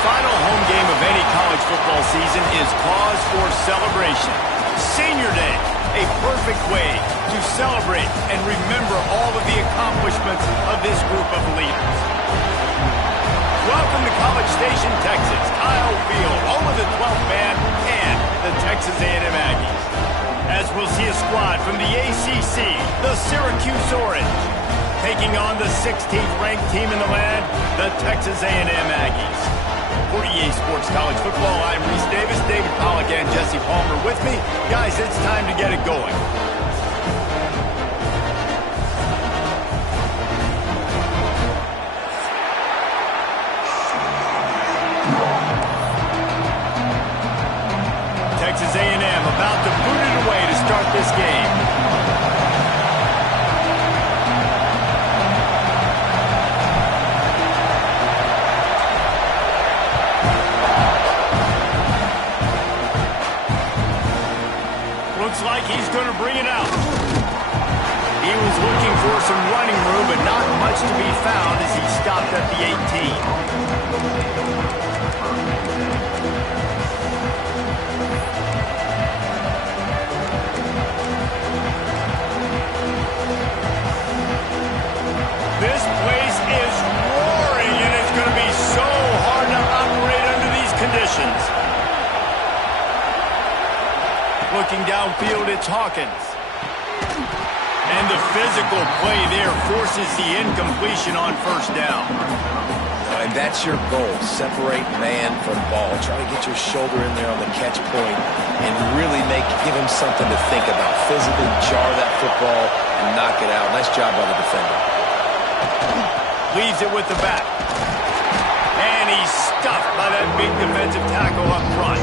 final home game of any college football season is cause for celebration. Senior Day, a perfect way to celebrate and remember all of the accomplishments of this group of leaders. Welcome to College Station, Texas, Kyle Field, home of the 12th man and the Texas A&M Aggies. As we'll see a squad from the ACC, the Syracuse Orange, taking on the 16th ranked team in the land, the Texas A&M Aggies. For EA Sports College Football, I'm Reese Davis, David Pollack, and Jesse Palmer with me. Guys, it's time to get it going. Texas A&M about to boot it away to start this game. Looks like he's going to bring it out. He was looking for some running room, but not much to be found as he stopped at the 18. This place is roaring, and it's going to be so hard to operate under these conditions. Looking downfield, it's Hawkins. And the physical play there forces the incompletion on first down. And that's your goal. Separate man from ball. Try to get your shoulder in there on the catch point and really give him something to think about. Physically jar that football and knock it out. Nice job by the defender. Leaves it with the back. And he's stuffed by that big defensive tackle up front.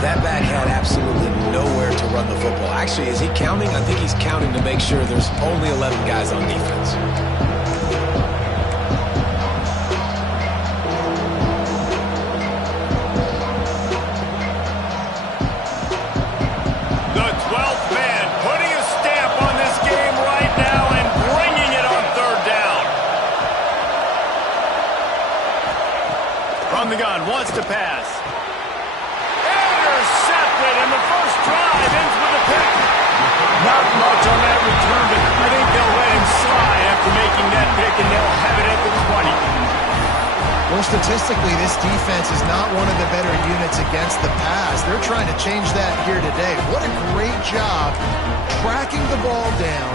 That back had absolutely nowhere to run the football. Actually, is he counting? I think he's counting to make sure there's only 11 guys on defense. The 12th man putting a stamp on this game right now and bringing it on third down. From the gun, wants to pass. And the first drive ends with a pick. Not much on that return, but I think they'll let him slide after making that pick, and they'll have it at the 20. Well, statistically, this defense is not one of the better units against the pass. They're trying to change that here today. What a great job tracking the ball down,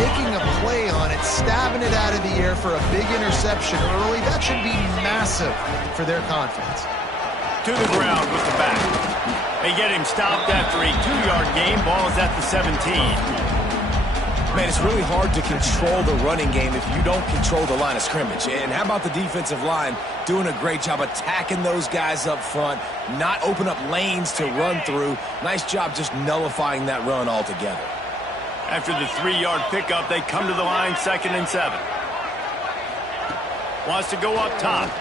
making a play on it, stabbing it out of the air for a big interception early. That should be massive for their confidence. To the ground with the back. They get him stopped after a 2-yard gain. Ball is at the 17. Man, it's really hard to control the running game if you don't control the line of scrimmage. And how about the defensive line doing a great job attacking those guys up front, not open up lanes to run through. Nice job just nullifying that run altogether. After the 3-yard pickup, they come to the line 2nd and 7. Wants to go up top.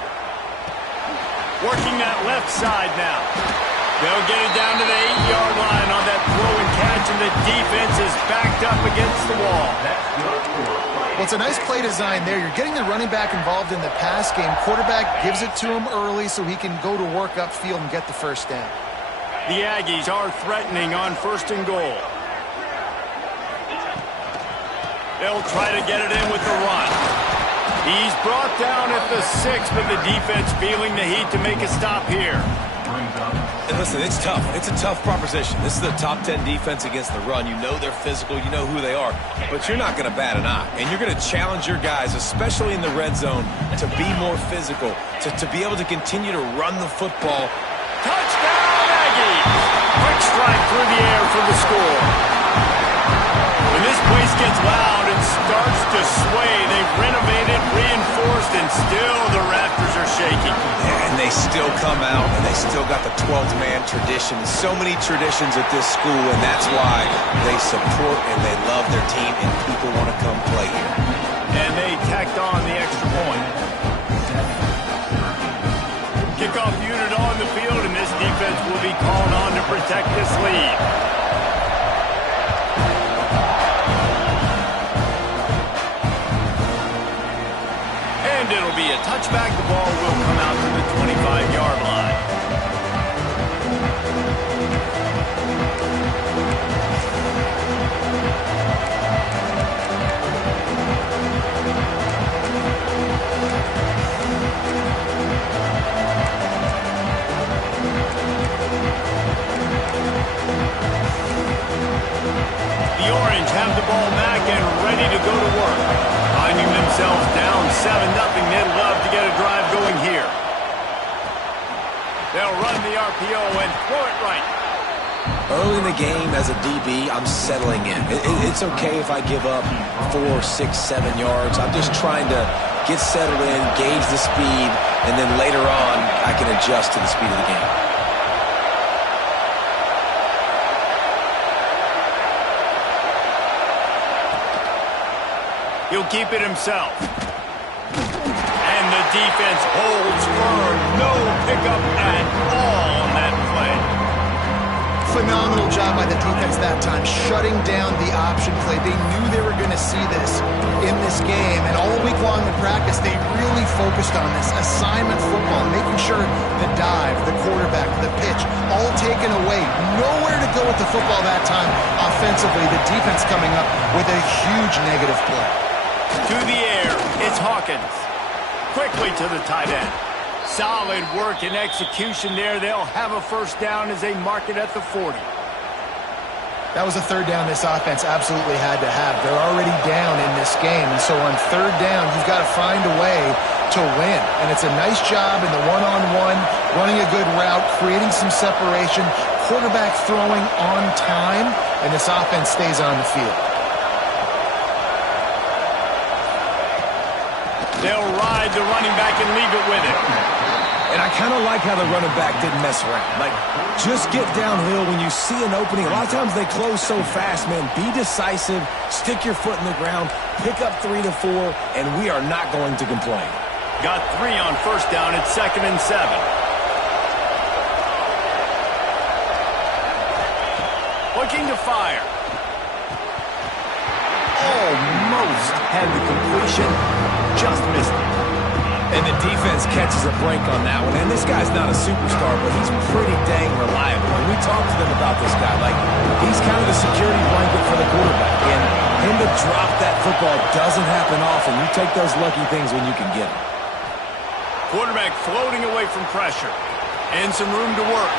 Working that left side now. They'll get it down to the 8-yard line on that throw and catch, and the defense is backed up against the wall. Well, it's a nice play design there. You're getting the running back involved in the pass game. Quarterback gives it to him early so he can go to work upfield and get the first down. The Aggies are threatening on 1st and goal. They'll try to get it in with the run. He's brought down at the 6, but the defense feeling the heat to make a stop here. And listen, it's tough. It's a tough proposition. This is the top 10 defense against the run. You know they're physical. You know who they are. But you're not going to bat an eye. And you're going to challenge your guys, especially in the red zone, to be more physical, to be able to continue to run the football. Touchdown, Aggies! Quick strike through the air for the score. When this place gets loud and starts to sway, they've renovated, reinforced, and still the rafters are shaking. And they still come out, and they still got the 12th man tradition. So many traditions at this school, and that's why they support and they love their team, and people want to come play here. And they tacked on the extra point. Kickoff unit on the field, and this defense will be called on to protect this lead. And it'll be a touchback. The ball will 5-yard line. The Orange have the ball back and ready to go to work. Finding themselves down 7-0, they'd love to get a drive going here. They'll run the RPO and throw it right. Early in the game as a DB, I'm settling in. It's okay if I give up 4, 6, 7 yards. I'm just trying to get settled in, gauge the speed, and then later on, I can adjust to the speed of the game. He'll keep it himself. And the defense holds firm. No pickup at all on that play. Phenomenal job by the defense that time, shutting down the option play. They knew they were going to see this in this game, and all week long in practice, they really focused on this assignment football, making sure the dive, the quarterback, the pitch, all taken away. Nowhere to go with the football that time offensively. The defense coming up with a huge negative play. To the air, it's Hawkins. Quickly to the tight end. Solid work and execution there. They'll have a first down as they mark it at the 40. That was a third down this offense absolutely had to have. They're already down in this game, and so on third down, you've got to find a way to win. And it's a nice job in the one-on-one, running a good route, creating some separation, quarterback throwing on time, and this offense stays on the field. They'll ride the running back and leave it with it. And I kind of like how the running back didn't mess around. Like, just get downhill when you see an opening. A lot of times they close so fast, man. Be decisive, stick your foot in the ground, pick up 3 to 4, and we are not going to complain. Got 3 on first down at 2nd and 7. Looking to fire. Almost had the completion. Just missed it. And the defense catches a break on that one. And this guy's not a superstar, but he's pretty dang reliable. And we talked to them about this guy. Like, he's kind of the security blanket for the quarterback. And him to drop that football doesn't happen often. You take those lucky things when you can get them. Quarterback floating away from pressure. And some room to work.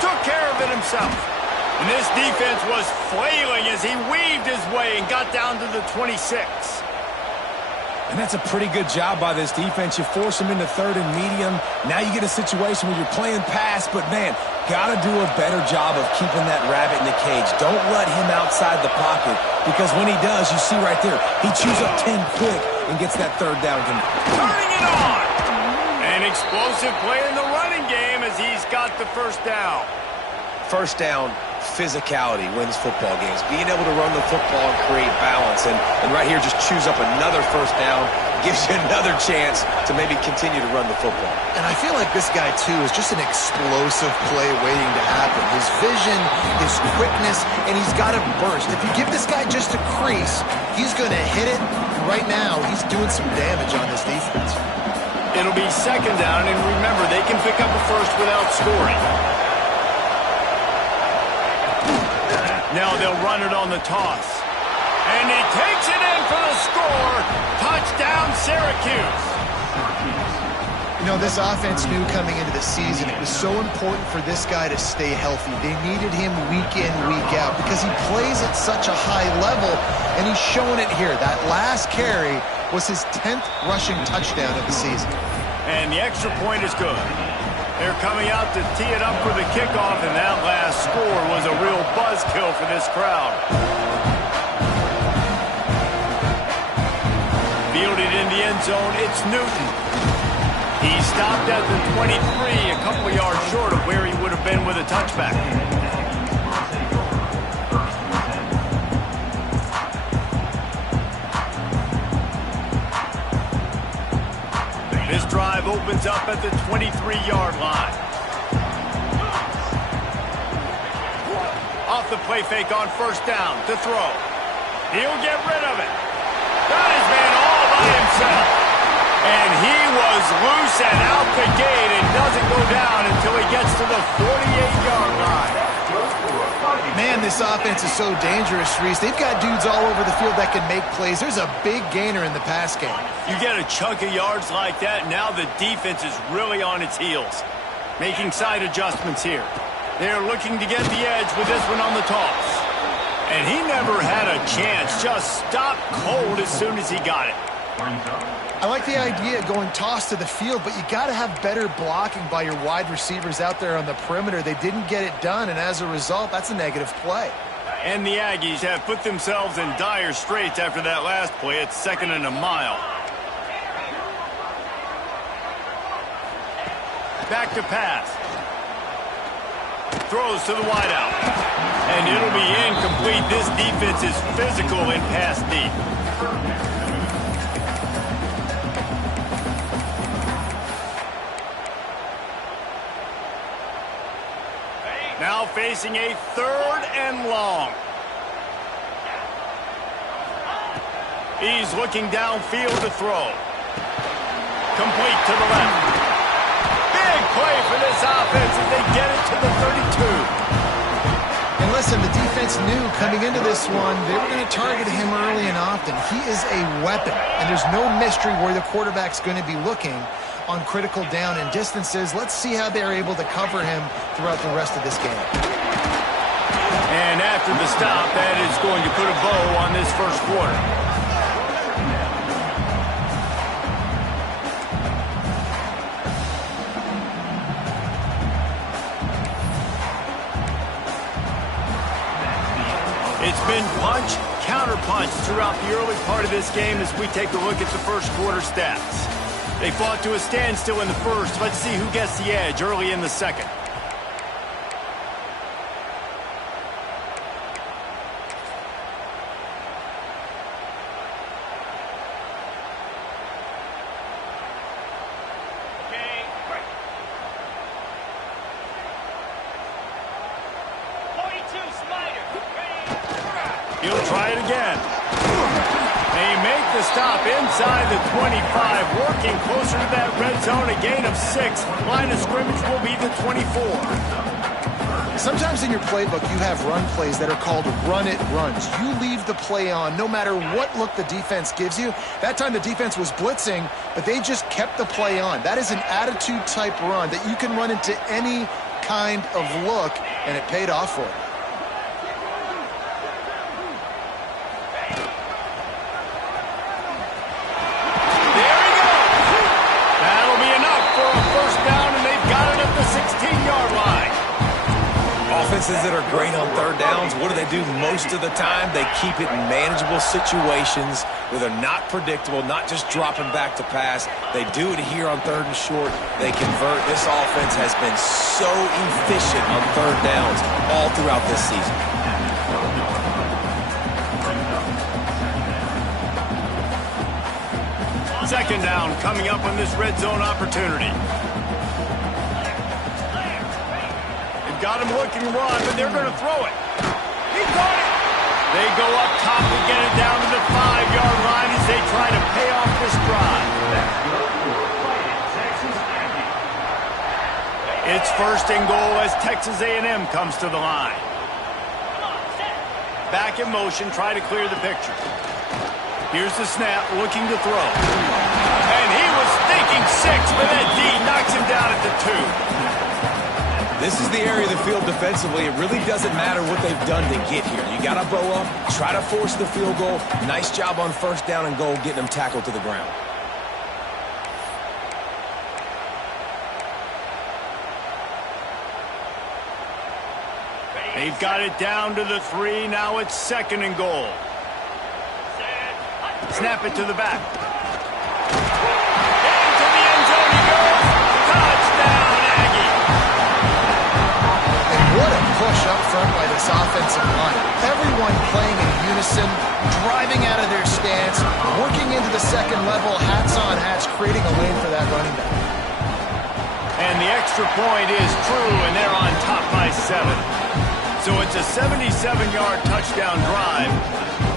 Took care of it himself. And this defense was flailing as he weaved his way and got down to the 26. And that's a pretty good job by this defense. You force them into third and medium. Now you get a situation where you're playing pass, but, man, got to do a better job of keeping that rabbit in the cage. Don't let him outside the pocket, because when he does, you see right there, he chews up 10 quick and gets that third down. Turning it on! An explosive play in the running game as he's got the first down. First down, physicality wins football games. Being able to run the football and create balance. And right here, just chews up another first down, gives you another chance to maybe continue to run the football. And I feel like this guy, too, is just an explosive play waiting to happen. His vision, his quickness, and he's got a burst. If you give this guy just a crease, he's going to hit it. Right now, he's doing some damage on this defense. It'll be 2nd down, and remember, they can pick up a first without scoring. Now they'll run it on the toss. And he takes it in for the score. Touchdown, Syracuse. You know, this offense knew coming into the season it was so important for this guy to stay healthy. They needed him week in, week out, because he plays at such a high level, and he's showing it here. That last carry was his 10th rushing touchdown of the season. And the extra point is good. They're coming out to tee it up for the kickoff, and that last score was a real buzzkill for this crowd. Fielded in the end zone, it's Newton. He stopped at the 23, a couple of yards short of where he would have been with a touchback. This drive opens up at the 23-yard line. Off the play fake on first down to throw. He'll get rid of it. Got his man all by himself. And he was loose and out the gate and doesn't go down until he gets to the 48-yard line. Man, this offense is so dangerous, Reese. They've got dudes all over the field that can make plays. There's a big gainer in the pass game. You get a chunk of yards like that, now the defense is really on its heels. Making side adjustments here. They're looking to get the edge with this one on the toss. And he never had a chance. Just stopped cold as soon as he got it. I like the idea of going toss to the field, but you got to have better blocking by your wide receivers out there on the perimeter. They didn't get it done, and as a result, that's a negative play. And the Aggies have put themselves in dire straits after that last play. It's 2nd and a mile. Back to pass. Throws to the wideout. And it'll be incomplete. This defense is physical and pass deep. Now facing a 3rd and long. He's looking downfield to throw. Complete to the left. Big play for this offense as they get it to the 32. And listen, the defense knew coming into this one, they were going to target him early and often. He is a weapon, and there's no mystery where the quarterback's going to be looking on critical down and distances. Let's see how they're able to cover him throughout the rest of this game. And after the stop, that is going to put a bow on this first quarter. It's been punch, counter-punch throughout the early part of this game as we take a look at the first quarter stats. They fought to a standstill in the first. Let's see who gets the edge early in the second. He'll try it again. They make the stop inside the 25, working closer to that red zone, a gain of 6. Line of scrimmage will be the 24. Sometimes in your playbook, you have run plays that are called run-it runs. You leave the play on no matter what look the defense gives you. That time the defense was blitzing, but they just kept the play on. That is an attitude-type run that you can run into any kind of look, and it paid off for it. Offenses that are great on third downs, what do? Most of the time, they keep it in manageable situations where they're not predictable, not just dropping back to pass. They do it here on 3rd and short. They convert. This offense has been so efficient on 3rd downs all throughout this season. Second down coming up on this red zone opportunity. Got him looking to run, but they're going to throw it. He caught it. They go up top to get it down to the 5-yard line as they try to pay off this drive. It's 1st and goal as Texas A&M comes to the line. Back in motion, try to clear the picture. Here's the snap, looking to throw. And he was thinking 6, but that D knocks him down at the 2. This is the area of the field defensively. It really doesn't matter what they've done to get here. You got to bow up, try to force the field goal. Nice job on 1st down and goal, getting them tackled to the ground. They've got it down to the 3. Now it's 2nd and goal. Snap it to the back. Into the end zone he goes. Touchdown, Aggie. What a push up front by this offensive line. Everyone playing in unison, driving out of their stance, working into the second level, hats on hats, creating a lane for that running back. And the extra point is true, and they're on top by 7. So it's a 77-yard touchdown drive,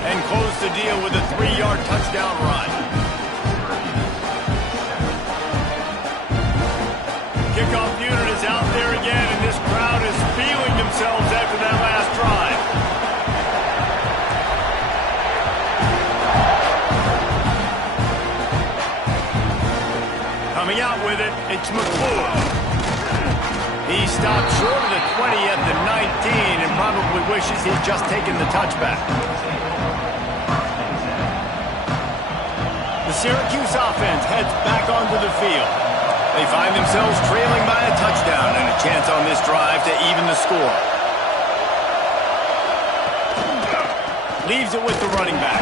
and close the deal with a 3-yard touchdown run. Kickoff unit is out there again, and this crowd is feeling themselves after that last drive. Coming out with it, it's McClure. He stopped short of the 20 at the 19 and probably wishes he'd just taken the touchback. The Syracuse offense heads back onto the field. They find themselves trailing by a touchdown and a chance on this drive to even the score. Leaves it with the running back.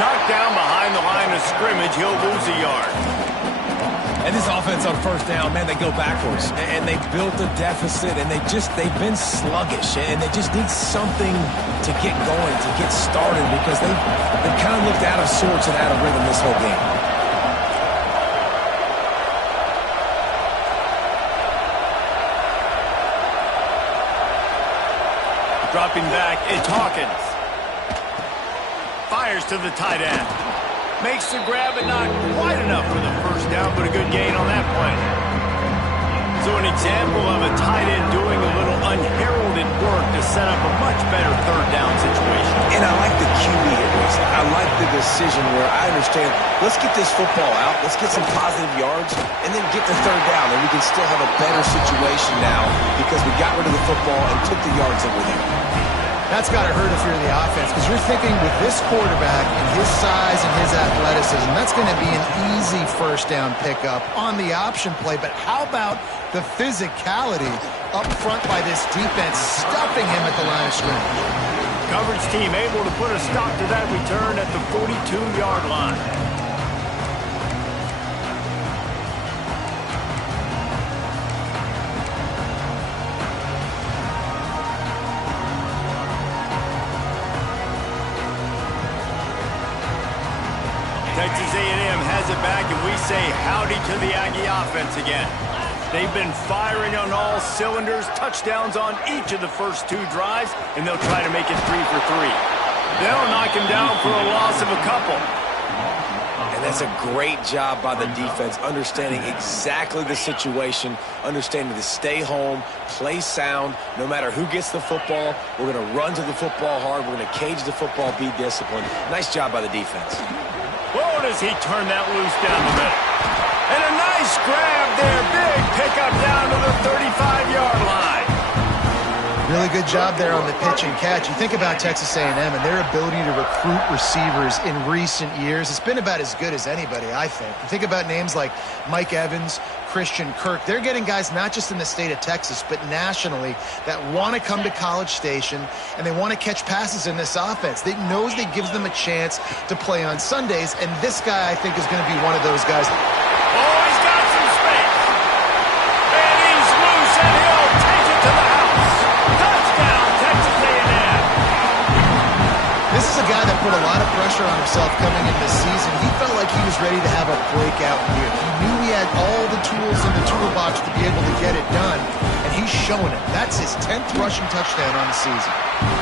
Knocked down behind the line of scrimmage, he'll lose a yard. And this offense on first down, man, they go backwards. And they built a deficit, and they've been sluggish. And they just need something to get going, to get started, because they've kind of looked out of sorts and out of rhythm this whole game. Dropping back, it's Hawkins. Fires to the tight end. Makes the grab, but not quite enough for the first down, but a good gain on that play. So an example of a tight end doing a little unheralded work to set up a much better third down situation. And I like the QB here, Wilson. I like the decision where I understand, let's get this football out, let's get some positive yards, and then get the third down, and we can still have a better situation now because we got rid of the football and took the yards that were there. That's got to hurt if you're the offense, because you're thinking with this quarterback and his size and his athleticism, that's going to be an easy first down pickup on the option play. But how about the physicality up front by this defense, stuffing him at the line of scrimmage? Coverage team able to put a stop to that return at the 42-yard line. Texas A&M has it back, and we say howdy to the Aggie offense again. They've been firing on all cylinders, touchdowns on each of the first two drives, and they'll try to make it 3 for 3. They'll knock him down for a loss of a couple. And that's a great job by the defense, understanding exactly the situation, understanding to stay home, play sound. No matter who gets the football, we're going to run to the football hard. We're going to cage the football, be disciplined. Nice job by the defense. Whoa, does he turn that loose down the middle. And a nice grab there. Big pickup down to the 35-yard line. Really good job there on the pitch and catch. You think about Texas A&M and their ability to recruit receivers in recent years. It's been about as good as anybody, I think. You think about names like Mike Evans, Christian Kirk. They're getting guys not just in the state of Texas, but nationally that want to come to College Station and they want to catch passes in this offense. They knows that gives them a chance to play on Sundays, and this guy, I think, is going to be one of those guys. Oh, he's got some space. And he's loose, and he'll take it to the house. Touchdown, Texas A&M. This is a guy that put a lot of pressure on himself coming into the season. He felt like he was ready to have a breakout year. He knew he had all the tools in the toolbox to be able to get it done, and he's showing it. That's his 10th rushing touchdown on the season.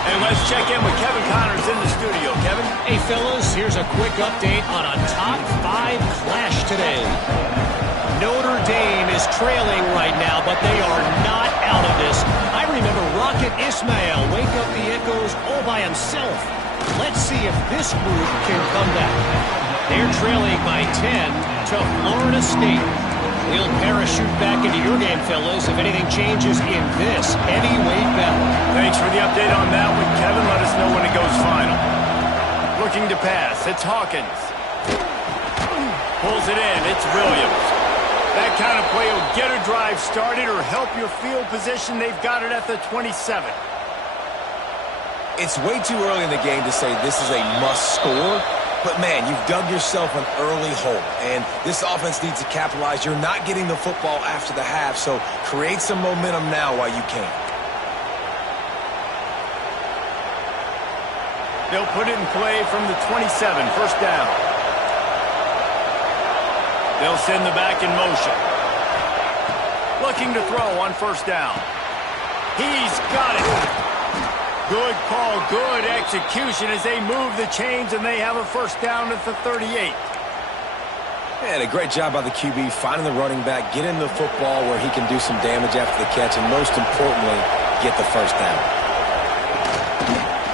And let's check in with Kevin Connors in the studio. Kevin? Hey, fellas, here's a quick update on a top 5 clash today. Notre Dame is trailing right now, but they are not out of this. I remember Rocket Ismail wake up the echoes all by himself. Let's see if this group can come back. They're trailing by 10 to Florida State. We'll parachute back into your game, fellas, if anything changes in this heavyweight battle. Thanks for the update on that one, Kevin. Let us know when it goes final. Looking to pass, it's Hawkins. Pulls it in, it's Williams. That kind of play will get a drive started or help your field position. They've got it at the 27. It's way too early in the game to say this is a must score, but man, you've dug yourself an early hole, and this offense needs to capitalize. You're not getting the football after the half, so create some momentum now while you can. They'll put it in play from the 27, first down. They'll send the back in motion. Looking to throw on first down. He's got it. Good call, good execution as they move the chains, and they have a first down at the 38. And a great job by the QB finding the running back, getting the football where he can do some damage after the catch, and most importantly, get the first down.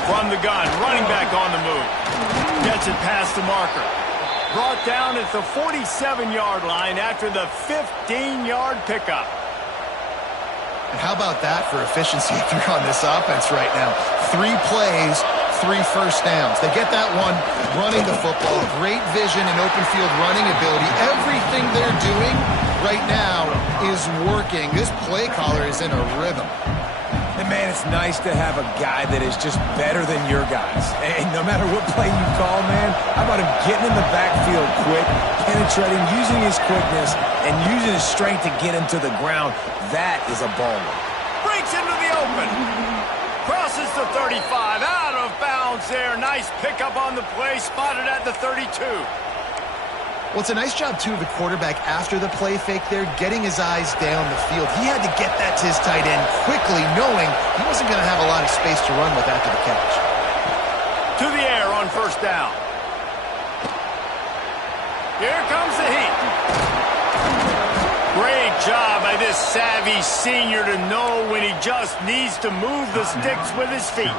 From the gun, running back on the move. Gets it past the marker. Brought down at the 47-yard line after the 15-yard pickup. And how about that for efficiency if you're on this offense right now? 3 plays, 3 first downs. They get that one running the football. Great vision and open field running ability. Everything they're doing right now is working. This play caller is in a rhythm. And, man, it's nice to have a guy that is just better than your guys. And no matter what play you call, man, how about him getting in the backfield quick, penetrating, using his quickness, and using his strength to get him to the ground. That is a baller. Breaks into the open. Crosses the 35. Out of bounds there. Nice pickup on the play. Spotted at the 32. Well, it's a nice job, too, of the quarterback after the play fake there, getting his eyes down the field. He had to get that to his tight end quickly, knowing he wasn't going to have a lot of space to run with after the catch. To the air on first down. Here comes the heat. Great job by this savvy senior to know when he just needs to move the sticks with his feet.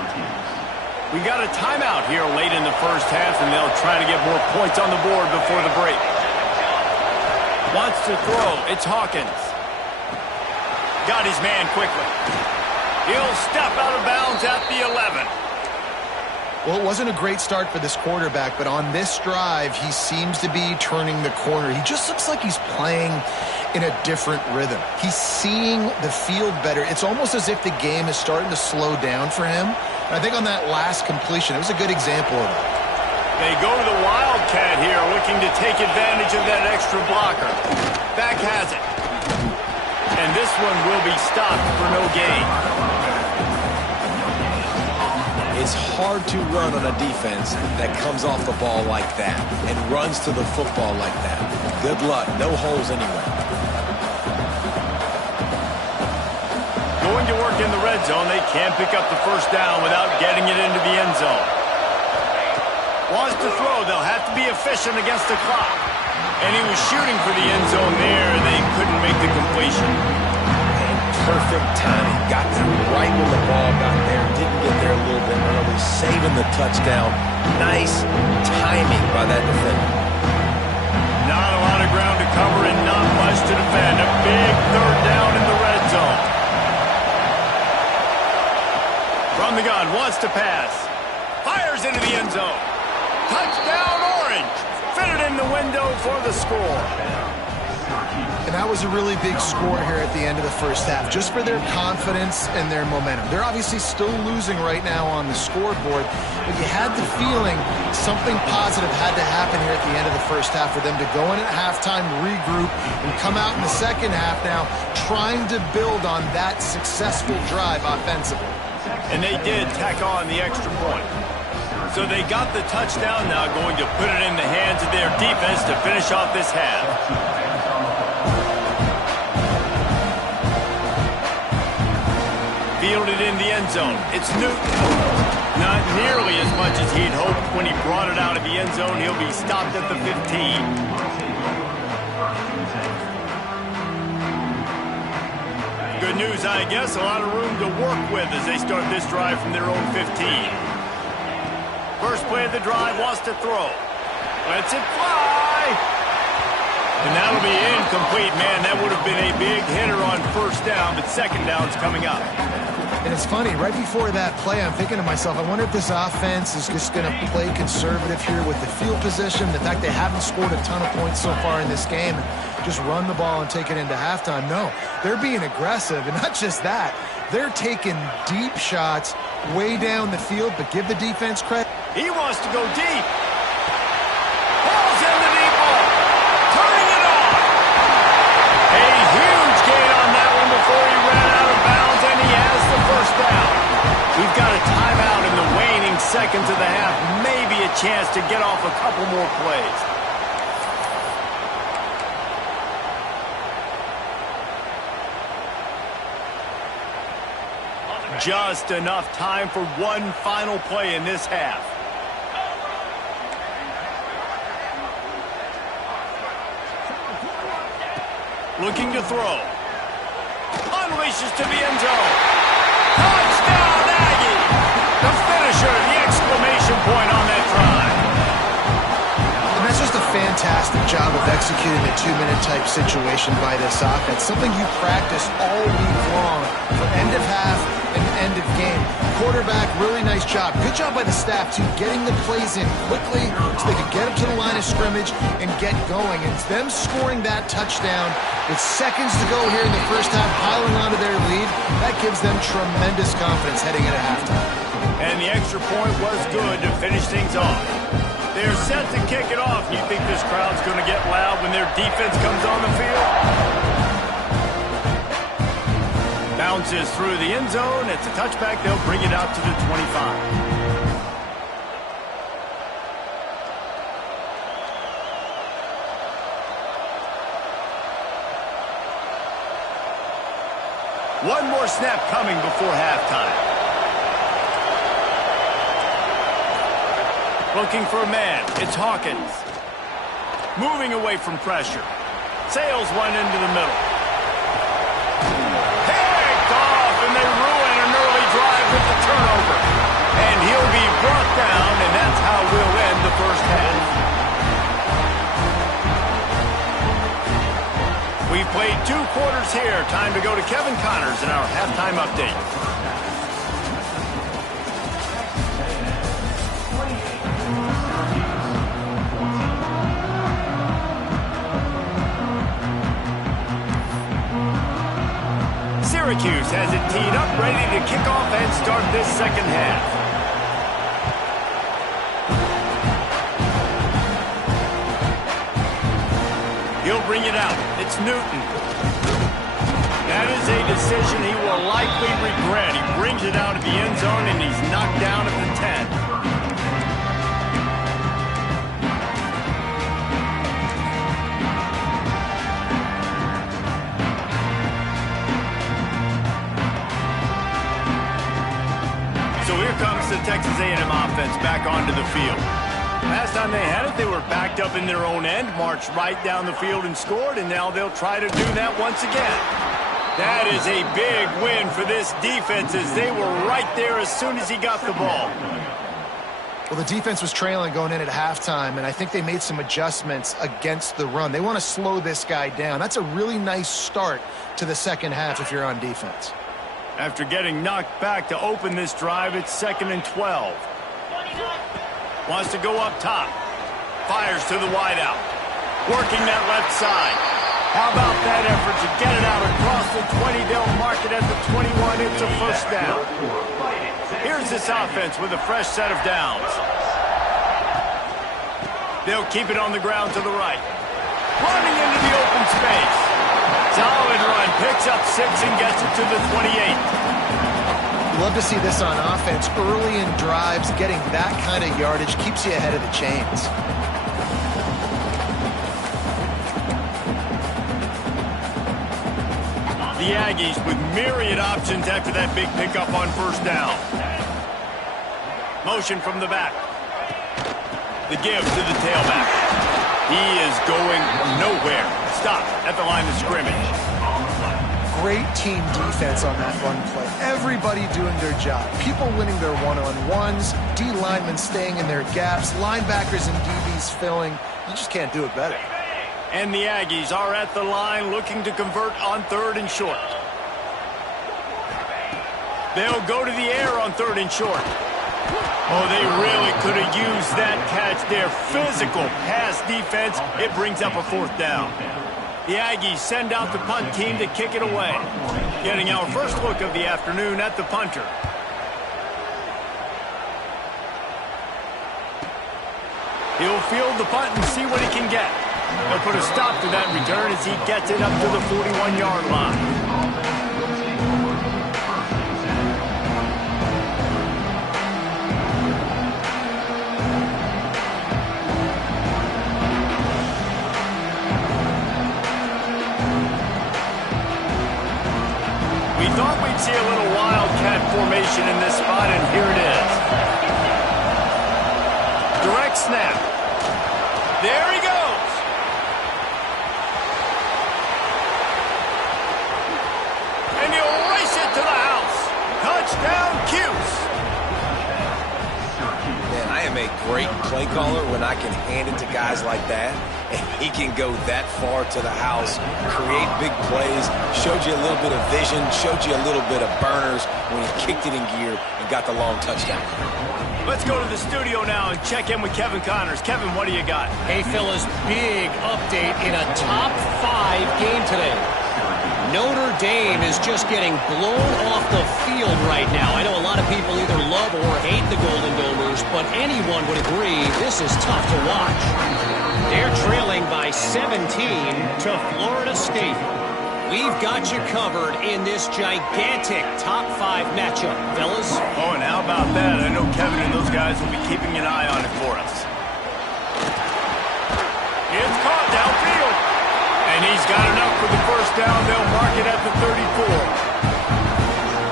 We got a timeout here late in the first half, and they'll try to get more points on the board before the break. Wants to throw. It's Hawkins. Got his man quickly. He'll step out of bounds at the 11. Well, it wasn't a great start for this quarterback, but on this drive, he seems to be turning the corner. He just looks like he's playing in a different rhythm. He's seeing the field better. It's almost as if the game is starting to slow down for him. And I think on that last completion, it was a good example of it. They go to the Wildcat here, looking to take advantage of that extra blocker. Back has it. And this one will be stopped for no gain. It's hard to run on a defense that comes off the ball like that and runs to the football like that. Good luck. No holes anyway. Going to work in the red zone. They can't pick up the first down without getting it into the end zone. Wants to throw. They'll have to be efficient against the clock. And he was shooting for the end zone there, and they couldn't make the completion. And perfect timing. Got them right when the ball got there. Didn't get there a little bit early. Saving the touchdown. Nice timing by that defender. Not a lot of ground to cover and not much to defend. A big third down in the red zone. From the gun, wants to pass. Fires into the end zone. Touchdown, Orange. Fitted in the window for the score. And that was a really big score here at the end of the first half, just for their confidence and their momentum. They're obviously still losing right now on the scoreboard, but you had the feeling something positive had to happen here at the end of the first half for them to go in at halftime, regroup, and come out in the second half now trying to build on that successful drive offensively. And they did tack on the extra point. So they got the touchdown, now going to put it in the hands of their defense to finish off this half. Fielded in the end zone. It's Newton. Not nearly as much as he'd hoped when he brought it out of the end zone. He'll be stopped at the 15. Good news, I guess. A lot of room to work with as they start this drive from their own 15. First play of the drive, wants to throw. Lets it fly. And that'll be incomplete. Man, that would have been a big hitter on first down, but second down's coming up. And it's funny, right before that play, I'm thinking to myself, I wonder if this offense is just going to play conservative here with the field position, the fact they haven't scored a ton of points so far in this game, and just run the ball and take it into halftime. No, they're being aggressive, and not just that. They're taking deep shots way down the field, but give the defense credit. He wants to go deep. Ball's in the deep ball. Turning it on. A huge gain on that one before he ran out of bounds, and he has the first down. We've got a timeout in the waning seconds of the half. Maybe a chance to get off a couple more plays. Just enough time for one final play in this half. Looking to throw. Unleashes to the end zone. Touchdown, Aggie! The finisher, the exclamation point on that drive. And that's just a fantastic job of executing the two-minute type situation by this offense. Something you practice all week long for end of half and end of game. Quarterback, really nice job. Good job by the staff, too, getting the plays in quickly so they could get up to the line of scrimmage and get going. And it's them scoring that touchdown with seconds to go here in the first half, piling onto their lead. That gives them tremendous confidence heading into halftime. And the extra point was good to finish things off. They're set to kick it off. You think this crowd's going to get loud when their defense comes on the field? Bounces through the end zone. It's a touchback. They'll bring it out to the 25. One more snap coming before halftime. Looking for a man. It's Hawkins. Moving away from pressure. Sails one into the middle. Picked off, and they ruin an early drive with the turnover. And he'll be brought down, and that's how we'll end the first half. We've played 2 quarters here. Time to go to Kevin Connors in our halftime update. Syracuse has it teed up, ready to kick off and start this second half. He'll bring it out. It's Newton. That is a decision he will likely regret. He brings it out of the end zone, and he's knocked down at the 10. So here comes the Texas A&M offense back onto the field. Last time they had it, they were backed up in their own end, marched right down the field and scored, and now they'll try to do that once again. That is a big win for this defense as they were right there as soon as he got the ball. Well, the defense was trailing going in at halftime, and I think they made some adjustments against the run. They want to slow this guy down. That's a really nice start to the second half if you're on defense. After getting knocked back to open this drive, it's 2nd and 12. Wants to go up top. Fires to the wideout. Working that left side. How about that effort to get it out across the 20? They'll mark it at the 21. It's a first down. Here's this offense with a fresh set of downs. They'll keep it on the ground to the right. Running into the open space. Solid run, picks up 6 and gets it to the 28. Love to see this on offense. Early in drives, getting that kind of yardage keeps you ahead of the chains. The Aggies with myriad options after that big pickup on first down. Motion from the back. The give to the tailback. He is going nowhere. Stop at the line of scrimmage. Great team defense on that run play. Everybody doing their job. People winning their one-on-ones, D linemen staying in their gaps, linebackers and DBs filling. You just can't do it better. And the Aggies are at the line looking to convert on 3rd and short. They'll go to the air on 3rd and short. Oh, they really could have used that catch there. Physical pass defense. It brings up a 4th down. The Aggies send out the punt team to kick it away. Getting our first look of the afternoon at the punter. He'll field the punt and see what he can get. They'll put a stop to that return as he gets it up to the 41-yard line. We thought we'd see a little wildcat formation in this spot, and here it is. Direct snap. There he goes. I am a great play caller when I can hand it to guys like that, and he can go that far to the house, create big plays, showed you a little bit of vision, showed you a little bit of burners when he kicked it in gear and got the long touchdown. Let's go to the studio now and check in with Kevin Connors. Kevin, what do you got? Hey, fellas, big update in a top 5 game today. Notre Dame is just getting blown off the field right now. I know a lot of people either love or hate the Golden Domers, but anyone would agree this is tough to watch. They're trailing by 17 to Florida State. We've got you covered in this gigantic top 5 matchup, fellas. Oh, and how about that? I know Kevin and those guys will be keeping an eye on it for us. It's caught downfield. And he's got enough for the first down. They'll mark it at the 34.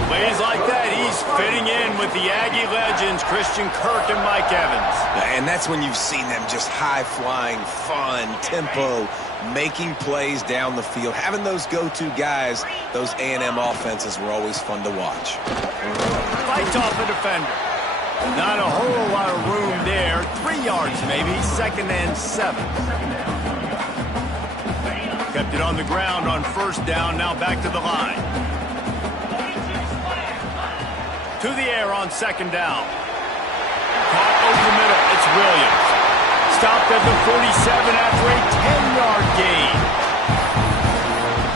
Plays like that, he's fitting in with the Aggie legends, Christian Kirk and Mike Evans. And that's when you've seen them just high-flying, fun, tempo, making plays down the field. Having those go-to guys, those A&M offenses were always fun to watch. Fights off the defender. Not a whole lot of room there. 3 yards maybe, 2nd and 7. Kept it on the ground on first down, now back to the line. To the air on 2nd down. Caught over the middle, it's Williams. Stopped at the 47 after a 10-yard gain.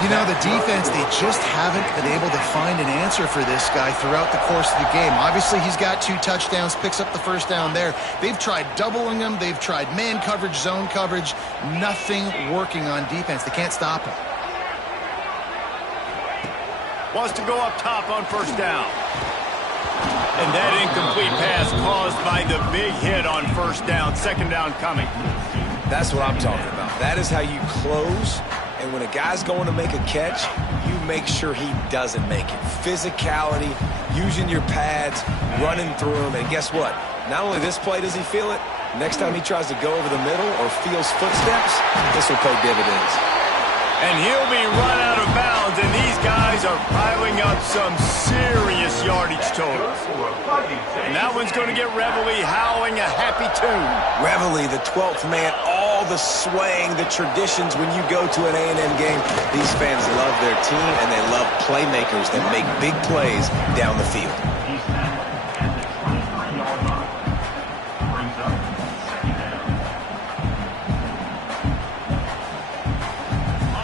You know, the defense, they just haven't been able to find an answer for this guy throughout the course of the game. Obviously, he's got 2 touchdowns, picks up the first down there. They've tried doubling him. They've tried man coverage, zone coverage. Nothing working on defense. They can't stop him. Wants to go up top on first down. And that incomplete pass caused by the big hit on first down. 2nd down coming. That's what I'm talking about. That is how you close. And when a guy's going to make a catch, you make sure he doesn't make it. Physicality, using your pads, running through him. And guess what? Not only this play does he feel it, next time he tries to go over the middle or feels footsteps, this will pay dividends. And he'll be run out of bounds, and these guys are piling up some serious yardage totals. And that one's going to get Reveille howling a happy tune. Reveille, the 12th man, all the swaying, the traditions when you go to an A&M game. These fans love their team, and they love playmakers that make big plays down the field.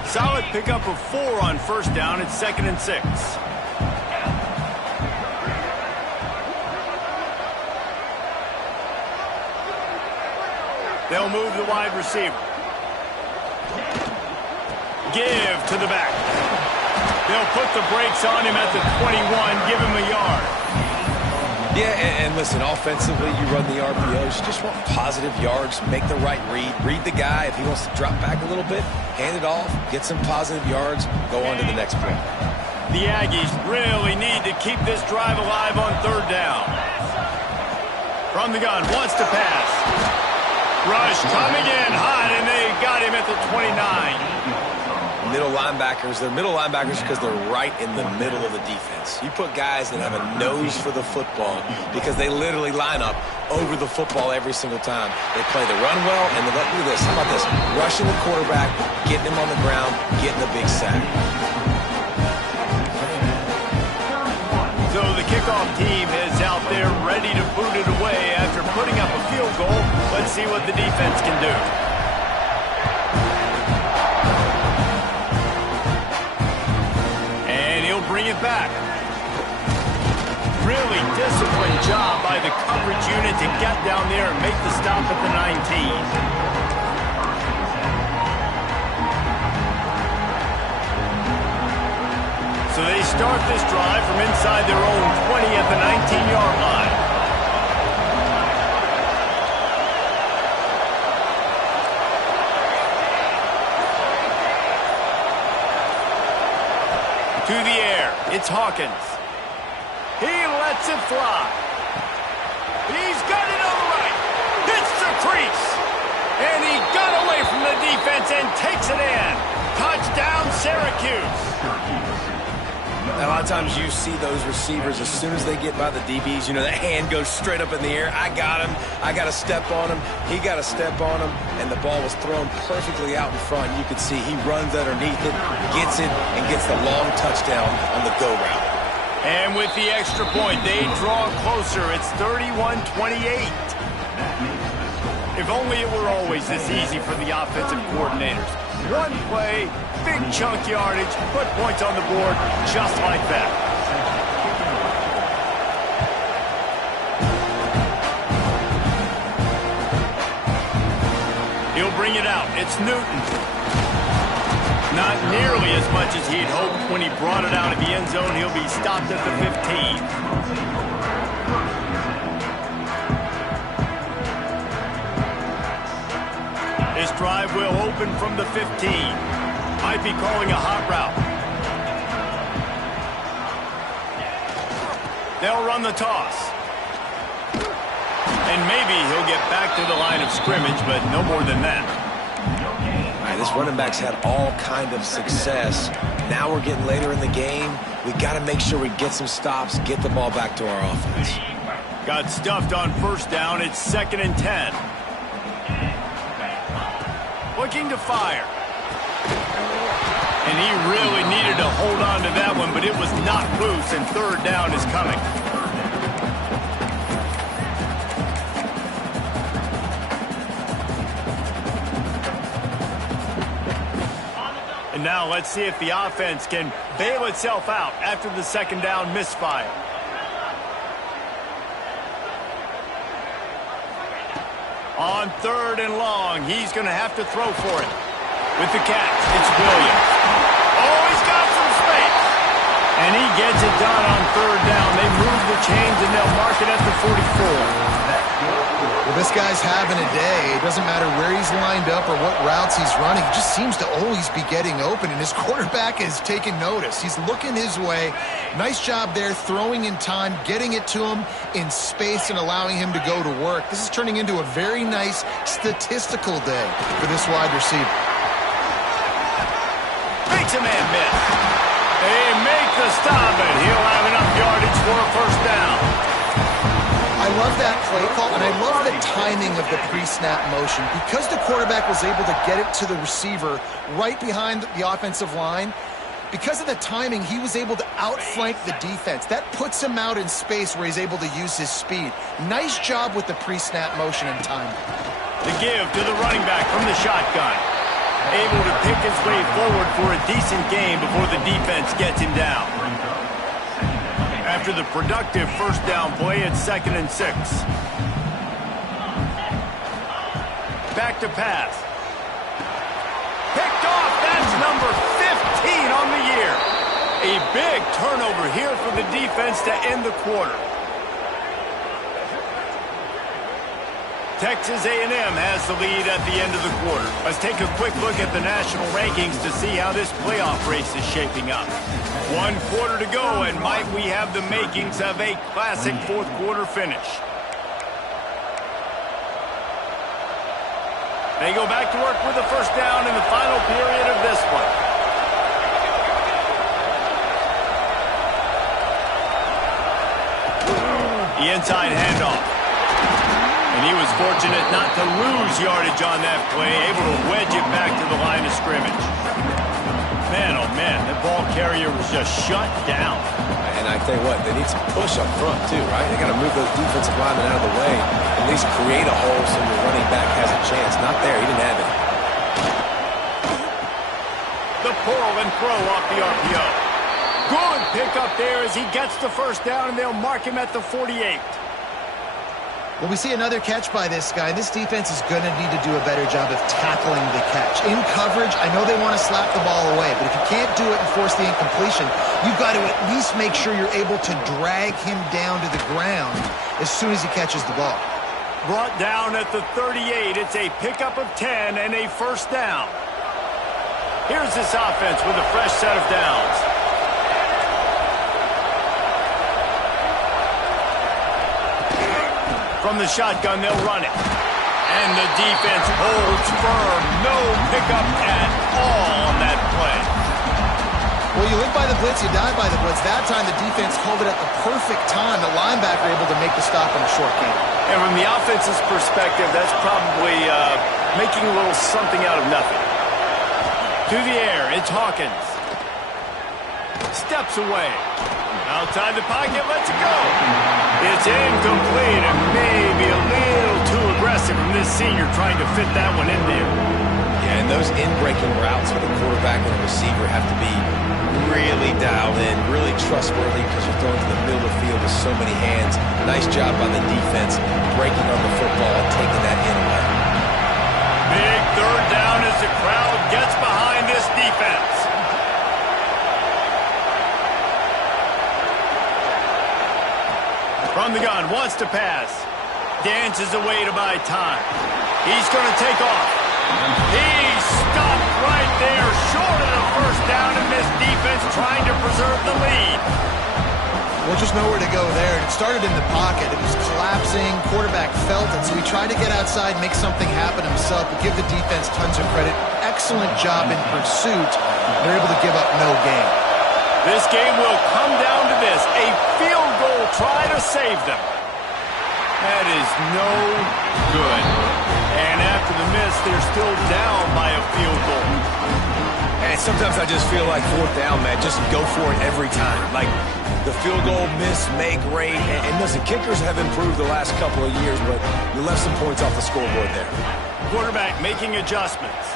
Solid pickup of 4 on first down. It's 2nd and 6. They'll move the wide receiver. Give to the back. They'll put the brakes on him at the 21, give him a yard. Yeah, and listen, offensively, you run the RPOs. You just want positive yards, make the right read the guy. If he wants to drop back a little bit, hand it off, get some positive yards, go on to the next play. The Aggies really need to keep this drive alive on 3rd down. From the gun, wants to pass. Rush coming in hot, and they got him at the 29. Middle linebackers, they're middle linebackers because they're right in the middle of the defense. You put guys that have a nose for the football because they literally line up over the football every single time. They play the run well, and look at this. How about this? Rushing the quarterback, getting him on the ground, getting a big sack. So the kickoff team is out there ready to boot it away after putting up a field goal. Let's see what the defense can do. Bring it back. Really disciplined job by the coverage unit to get down there and make the stop at the 19. So they start this drive from inside their own 20 at the 19-yard line. To the air, it's Hawkins. He lets it fly. He's got it on the right. Hits the crease. And he got away from the defense and takes it in. Touchdown, Syracuse. A lot of times you see those receivers, as soon as they get by the DBs, you know, that hand goes straight up in the air. I got him. I got to step on him. He got to step on him. And the ball was thrown perfectly out in front. You could see he runs underneath it, gets it, and gets the long touchdown on the go route. And with the extra point, they draw closer. It's 31-28. If only it were always this easy for the offensive coordinators. One play, big chunk yardage, put points on the board just like that. He'll bring it out. It's Newton. Not nearly as much as he'd hoped when he brought it out of the end zone. He'll be stopped at the 15. This drive will open from the 15. Might be calling a hot route. They'll run the toss. And maybe he'll get back to the line of scrimmage, but no more than that. All right, this running back's had all kind of success. Now we're getting later in the game. We got to make sure we get some stops, get the ball back to our offense. Got stuffed on first down. It's 2nd and 10. Looking to fire. And he really needed to hold on to that one, but it was not loose, and 3rd down is coming. And now let's see if the offense can bail itself out after the 2nd down misfire. On 3rd and long, he's going to have to throw for it. With the catch, it's Williams. Oh, he's got some space. And he gets it done on 3rd down. They move the chains, and they'll mark it at the 44. Well, this guy's having a day. It doesn't matter where he's lined up or what routes he's running. He just seems to always be getting open, and his quarterback is taking notice. He's looking his way. Nice job there, throwing in time, getting it to him in space and allowing him to go to work. This is turning into a very nice statistical day for this wide receiver. Makes a man miss. They make the stop, and he'll have enough yardage for a 1st down. I love that play call, and I love the timing of the pre-snap motion. Because the quarterback was able to get it to the receiver right behind the offensive line, because of the timing, he was able to outflank the defense. That puts him out in space where he's able to use his speed. Nice job with the pre-snap motion and timing. The give to the running back from the shotgun. Able to pick his way forward for a decent gain before the defense gets him down. After the productive 1st down play, it's 2nd and 6. Back to pass. Picked off. That's number 15 on the year. A big turnover here for the defense to end the quarter. Texas A&M has the lead at the end of the quarter. Let's take a quick look at the national rankings to see how this playoff race is shaping up. 1 quarter to go, and might we have the makings of a classic 4th quarter finish. They go back to work with the 1st down in the final period of this one. The inside handoff. And he was fortunate not to lose yardage on that play, able to wedge it back to the line of scrimmage. Man, oh man, the ball carrier was just shut down. And I tell you what, they need some push up front too, right? They got to move those defensive linemen out of the way, at least create a hole so the running back has a chance. Not there, he didn't have it. The pull and throw off the RPO. Good pickup there as he gets the 1st down, and they'll mark him at the 48. Well, we see another catch by this guy. This defense is going to need to do a better job of tackling the catch. In coverage, I know they want to slap the ball away, but if you can't do it and force the incompletion, you've got to at least make sure you're able to drag him down to the ground as soon as he catches the ball. Brought down at the 38. It's a pickup of 10 and a 1st down. Here's this offense with a fresh set of downs. From the shotgun, they'll run it. And the defense holds firm. No pickup at all on that play. Well, you live by the blitz, you die by the blitz. That time the defense called it at the perfect time. The linebacker able to make the stop in a short game. And from the offense's perspective, that's probably making a little something out of nothing. To the air, it's Hawkins. Steps away. Outside the pocket, lets it go. It's incomplete and maybe a little too aggressive from this senior trying to fit that one in there. Yeah, and those in-breaking routes for the quarterback and the receiver have to be really dialed in, really trustworthy because you're throwing to the middle of the field with so many hands. Nice job by the defense breaking on the football and taking that in away. Big third down as the crowd gets behind this defense. From the gun, wants to pass. Dances away to buy time. He's going to take off. He's stopped right there, short of the first down, and this defense trying to preserve the lead. Well, just nowhere to go there. It started in the pocket. It was collapsing. Quarterback felt it, so he tried to get outside, make something happen himself, but give the defense tons of credit. Excellent job in pursuit. They're able to give up no gain. This game will come down to this, a field goal try to save them. That is no good. And after the miss, they're still down by a field goal. And sometimes I just feel like fourth down, man, just go for it every time. Like the field goal, miss, make, rate. And listen, kickers have improved the last couple of years, but you left some points off the scoreboard there. Quarterback making adjustments.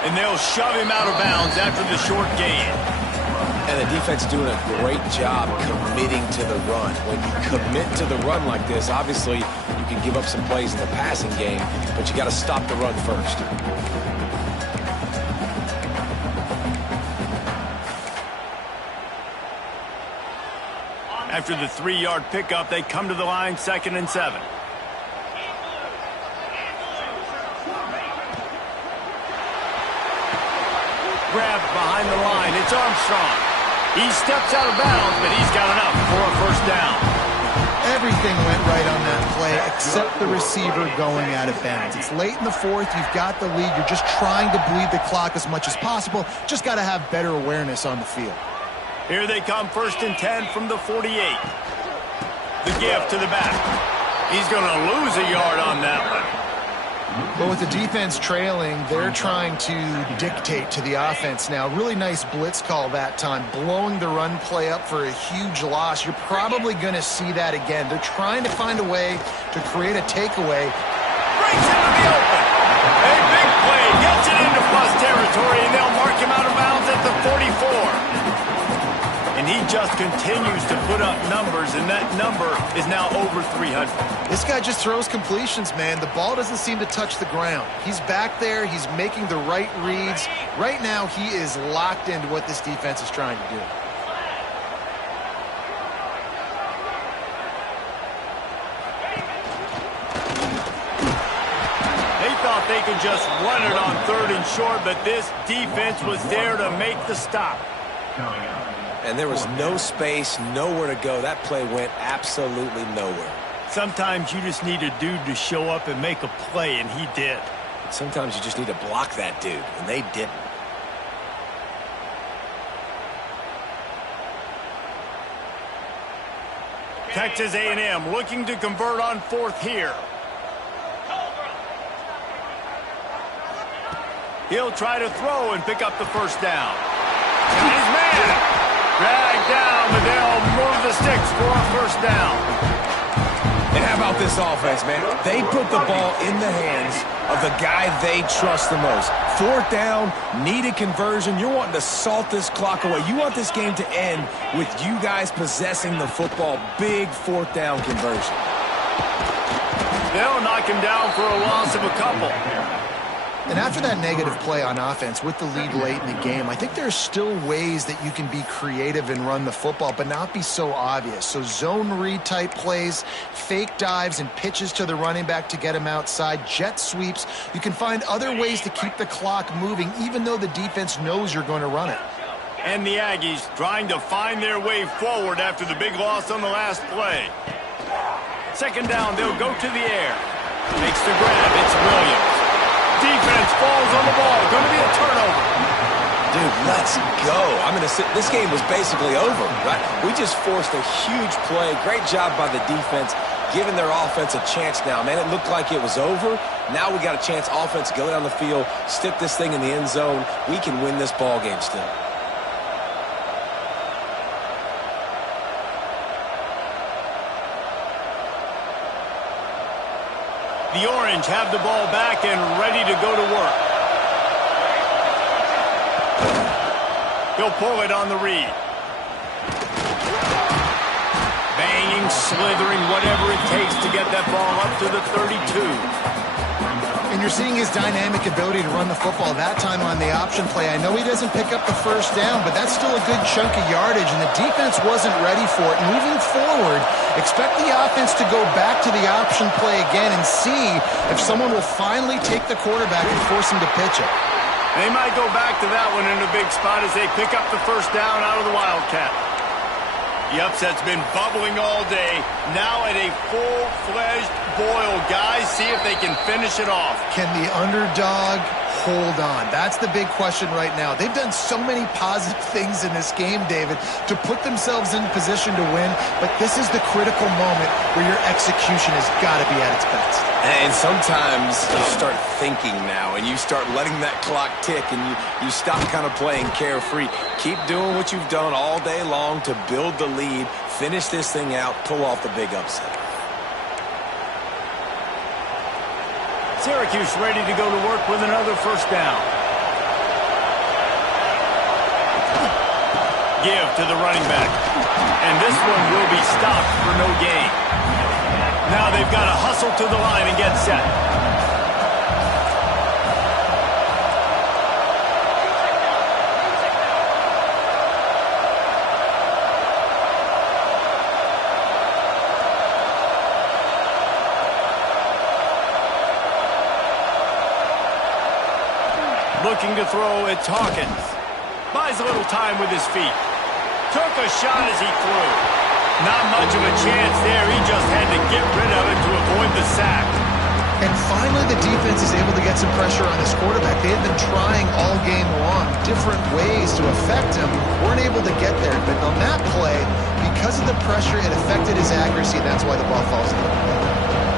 And they'll shove him out of bounds after the short gain. And the defense doing a great job committing to the run. When you commit to the run like this, obviously you can give up some plays in the passing game, but you got to stop the run first. After the 3-yard pickup, they come to the line 2nd and 7. Grabbed behind the line. It's Armstrong. He steps out of bounds, but he's got enough for a first down. Everything went right on that play except the receiver going out of bounds. It's late in the fourth. You've got the lead. You're just trying to bleed the clock as much as possible. Just got to have better awareness on the field. Here they come, 1st and 10 from the 48. The gift to the back. He's going to lose a yard on that one. But with the defense trailing, they're trying to dictate to the offense now. Really nice blitz call that time, blowing the run play up for a huge loss. You're probably going to see that again. They're trying to find a way to create a takeaway. Breaks into the open. A big play, gets it into plus territory, and they'll mark him out of bounds at the 44. And he just continues to put up numbers, and that number is now over 300. This guy just throws completions, man. The ball doesn't seem to touch the ground. He's back there. He's making the right reads. Right now, he is locked into what this defense is trying to do. They thought they could just run it on 3rd and short, but this defense was there to make the stop. And there was no space, nowhere to go. That play went absolutely nowhere. Sometimes you just need a dude to show up and make a play, and he did. Sometimes you just need to block that dude, and they didn't. Texas A&M looking to convert on 4th here. He'll try to throw and pick up the first down. And his man dragged down, but they'll move the sticks for a first down. And how about this offense, man? They put the ball in the hands of the guy they trust the most. 4th down, needed conversion. You're wanting to salt this clock away. You want this game to end with you guys possessing the football. Big 4th down conversion. They'll knock him down for a loss of a couple. And after that negative play on offense with the lead late in the game, I think there's still ways that you can be creative and run the football, but not be so obvious. So zone read type plays, fake dives and pitches to the running back to get him outside, jet sweeps. You can find other ways to keep the clock moving, even though the defense knows you're going to run it. And the Aggies trying to find their way forward after the big loss on the last play. 2nd down, they'll go to the air. Makes the grab, it's Williams. Defense falls on the ball. Going to be a turnover. Dude, let's go. This game was basically over, right? We just forced a huge play. Great job by the defense, giving their offense a chance now. Man, it looked like it was over. Now we got a chance, offense, to go down the field, stick this thing in the end zone. We can win this ball game still. The Orange have the ball back and ready to go to work. He'll pull it on the read. Banging, slithering, whatever it takes to get that ball up to the 32. And you're seeing his dynamic ability to run the football that time on the option play. I know he doesn't pick up the first down, but that's still a good chunk of yardage, and the defense wasn't ready for it. Moving forward, expect the offense to go back to the option play again and see if someone will finally take the quarterback and force him to pitch it. They might go back to that one in a big spot as they pick up the first down out of the Wildcat. The upset's been bubbling all day. Now at a full-fledged boil. Guys, see if they can finish it off. Can the underdog hold on? That's the big question right now. They've done so many positive things in this game, David, to put themselves in position to win, but this is the critical moment where your execution has got to be at its best. And sometimes you start thinking now, and you start letting that clock tick, and you stop kind of playing carefree. Keep doing what you've done all day long to build the lead, finish this thing out, pull off the big upset. Syracuse ready to go to work with another first down. Give to the running back. And this one will be stopped for no gain. Now they've got to hustle to the line and get set. Looking to throw, it's Hawkins. Buys a little time with his feet. Took a shot as he threw. Not much of a chance there. He just had to get rid of it to avoid the sack. And finally, the defense is able to get some pressure on this quarterback. They had been trying all game long different ways to affect him. Weren't able to get there. But on that play, because of the pressure, it affected his accuracy. That's why the ball falls in.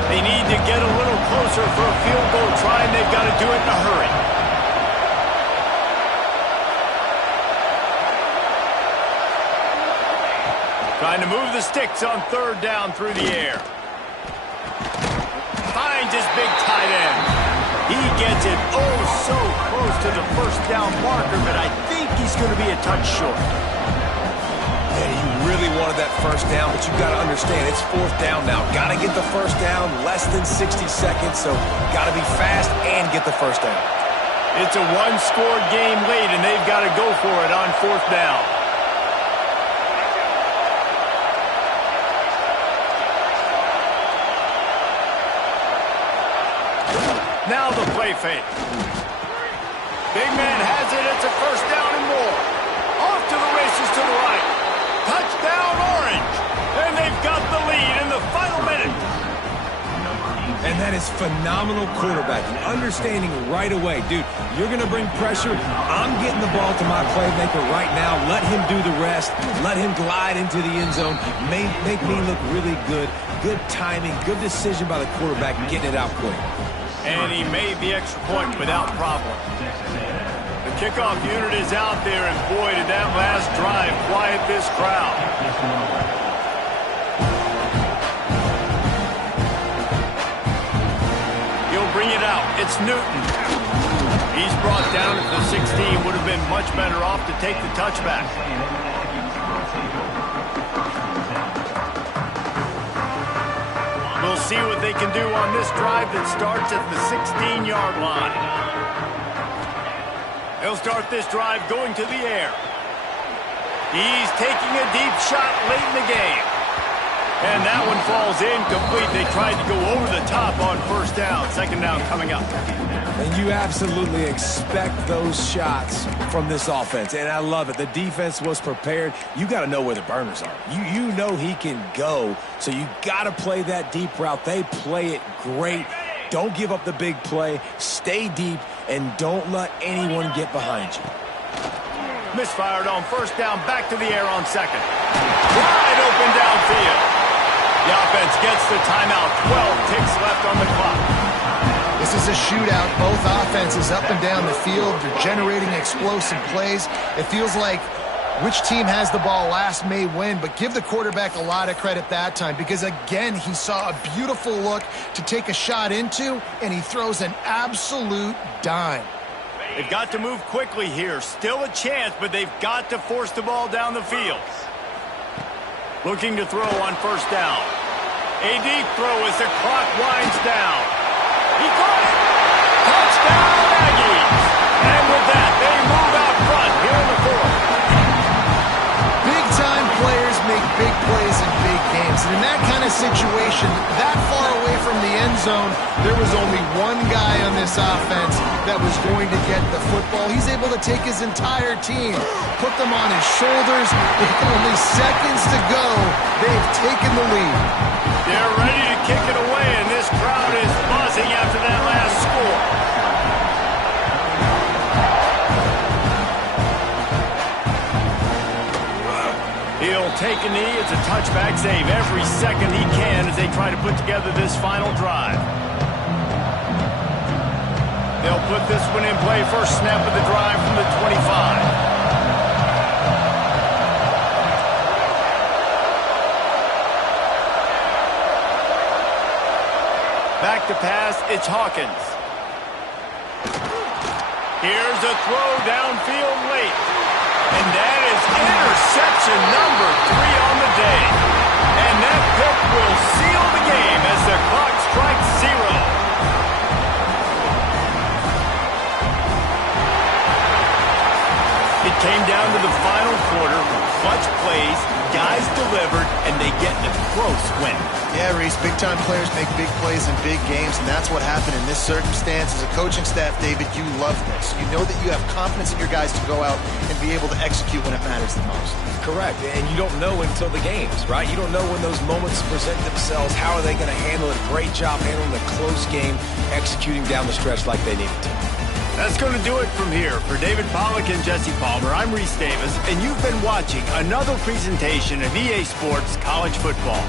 They need to get a little closer for a field goal try, and they've got to do it in a hurry. Trying to move the sticks on third down through the air. Finds his big tight end. He gets it oh so close to the first down marker, but I think he's going to be a touch short. Yeah, you really wanted that first down, but you've got to understand, it's fourth down now. Got to get the first down, less than 60 seconds, so got to be fast and get the first down. It's a one-score game late, and they've got to go for it on fourth down. Now the play fake. Big man has it. It's a first down and more. Off to the races to the right. Touchdown Orange. And they've got the lead in the final minute. And that is phenomenal quarterbacking. Understanding right away. Dude, you're going to bring pressure. I'm getting the ball to my playmaker right now. Let him do the rest. Let him glide into the end zone. Make me look really good. Good timing. Good decision by the quarterback getting it out quick. And he made the extra point without problem. The kickoff unit is out there, and boy, did that last drive quiet this crowd. He'll bring it out. It's Newton. He's brought down at the 16. Would have been much better off to take the touchback. We'll see what they can do on this drive that starts at the 16-yard line. They'll start this drive going to the air. He's taking a deep shot late in the game. And that one falls incomplete. They tried to go over the top on first down. Second down coming up. And you absolutely expect those shots from this offense. And I love it. The defense was prepared. You got to know where the burners are. You know he can go. So you got to play that deep route. They play it great. Don't give up the big play. Stay deep and don't let anyone get behind you. Misfired on first down, back to the air on second. Wide open downfield. The offense gets the timeout. 12 ticks left on the clock. This is a shootout. Both offenses up and down the field. They're generating explosive plays. It feels like which team has the ball last may win, but give the quarterback a lot of credit that time because, again, he saw a beautiful look to take a shot into, and he throws an absolute dime. They've got to move quickly here. Still a chance, but they've got to force the ball down the field. Looking to throw on first down. A deep throw as the clock winds down. He caught it! Touchdown, Aggies! And with that, they move out front here in the fourth. Big-time players make big plays in big games. And in that kind of situation, that far away from the end zone, there was only one guy on this offense that was going to get the football. He's able to take his entire team, put them on his shoulders. With only seconds to go, they've taken the lead. They're ready to kick it away, and this crowd is buzzing after that last score. He'll take a knee. It's a touchback save every second he can as they try to put together this final drive. They'll put this one in play. First snap of the drive from the 25. Back to pass, it's Hawkins. Here's a throw downfield late. And that is interception number 3 on the day. And that pick will seal the game as the clock strikes 0. It came down to the final quarter. Clutch plays, guys delivered, and they get a close win. Yeah, Reese, big-time players make big plays in big games, and that's what happened in this circumstance. As a coaching staff, David, you love this. You know that you have confidence in your guys to go out and be able to execute when it matters the most. Correct, and you don't know until the games, right? You don't know when those moments present themselves. How are they going to handle it? Great job handling a close game, executing down the stretch like they needed to. That's going to do it from here. For David Pollack and Jesse Palmer, I'm Reese Davis, and you've been watching another presentation of EA Sports College Football.